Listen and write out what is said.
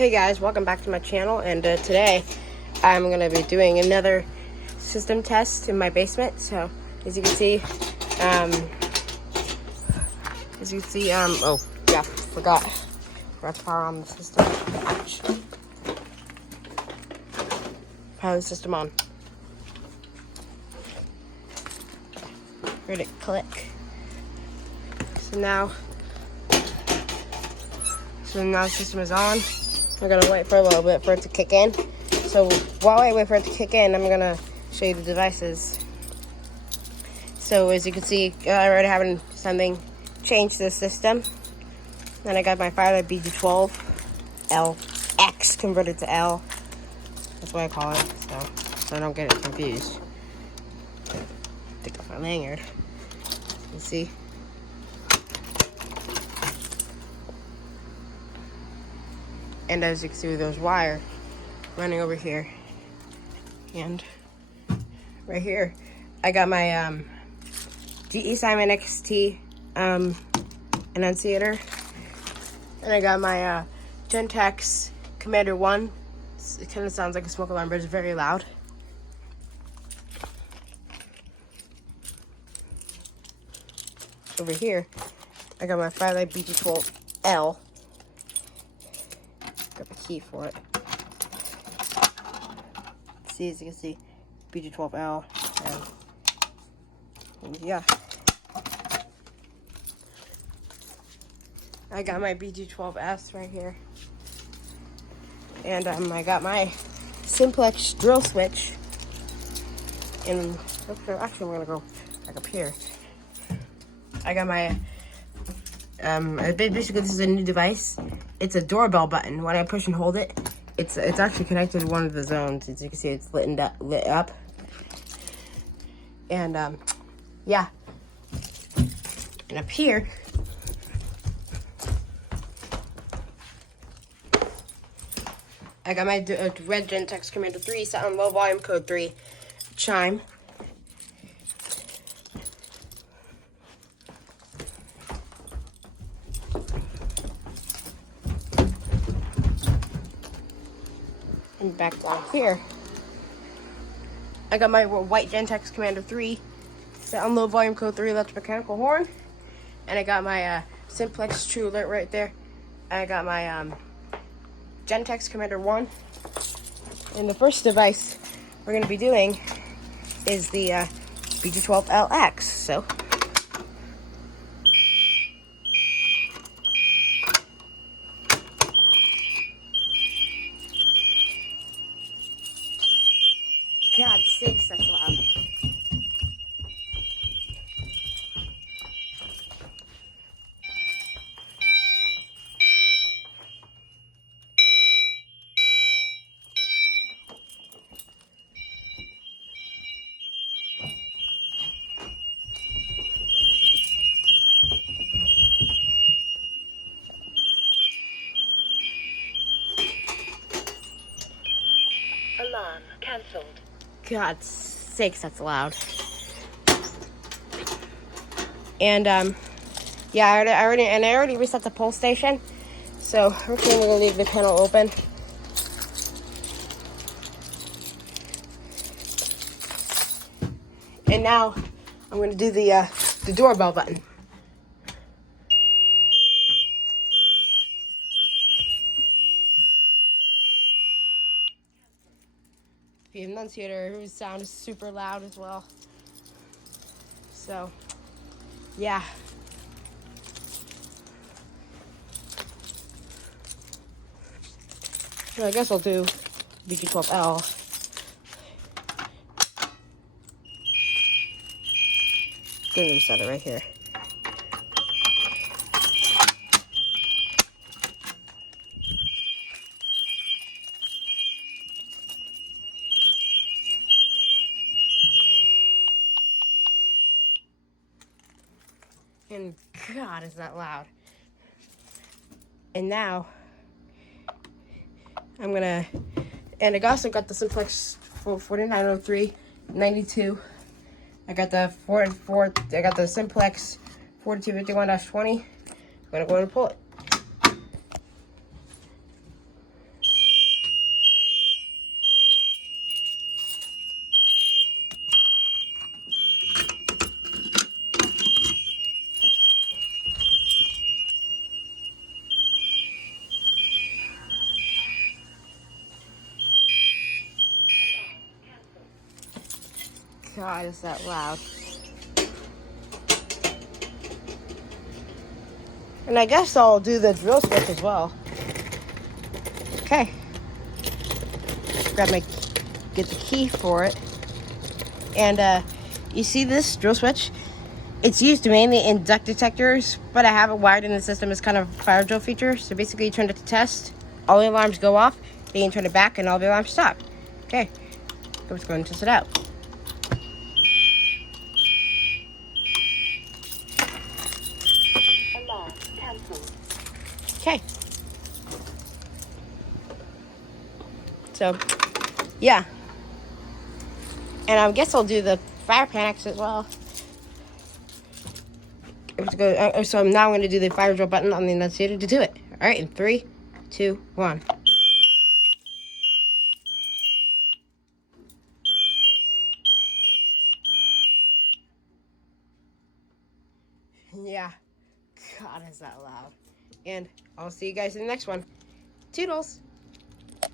Hey guys, welcome back to my channel, and today I'm going to be doing another system test in my basement. So as you can see, oh yeah, forgot to power on the system. Ouch. Power the system on. Heard it click. So now the system is on. We're gonna wait for a little bit for it to kick in. So while I wait for it to kick in, I'm gonna show you the devices. So as you can see, I already have something changed to the system. Then I got my Firelight BG12LX converted to L. That's what I call it, so I don't get it confused. Take off my lanyard. You see? And as you can see, there's wire running over here. And right here, I got my DE Simon XT annunciator. And I got my Gentex Commander 1. It kind of sounds like a smoke alarm, but it's very loud. Over here, I got my Firelight BG12L. Got the key for it. See, as you can see, BG12L, and yeah. I got my BG12S right here. And I got my Simplex drill switch. And actually, I'm gonna go back up here. I got my basically this is a new device. It's a doorbell button. When I push and hold it, it's actually connected to one of the zones. As you can see, it's lit up. And yeah. And up here, I got my red Gentex Commander 3 set on low volume code 3 chime. And back down here, I got my white Gentex Commander 3 set on low volume code 3 electromechanical horn. And I got my Simplex True Alert right there. And I got my Gentex Commander 1. And the first device we're going to be doing is the BG12LX. So God sakes, that's loud. Alarm cancelled. God sakes, that's loud. And yeah, I already reset the pull station. So we're gonna leave the panel open. And now I'm gonna do the doorbell button. The annunciator, whose sound is super loud as well. So, yeah. So I guess I'll do BG12L. Gonna reset it right here. And God, is that loud. And now, I'm gonna, and I also got the Simplex 4903 92. I got the I got the Simplex 4251-20. I'm gonna go and pull it. God, is that loud. And I guess I'll do the drill switch as well. Okay. Get the key for it. And you see this drill switch? It's used mainly in duct detectors, but I have it wired in the system as kind of a fire drill feature. So basically you turn it to test, all the alarms go off, then you turn it back and all the alarms stop. Okay, let's go and test it out. Alarm cancelled. Okay. So, yeah. And I guess I'll do the fire panics as well. So now I'm going to do the fire drill button on the annunciator to do it. All right, in 3, 2, 1. Yeah. God, is that loud. And I'll see you guys in the next one. Toodles.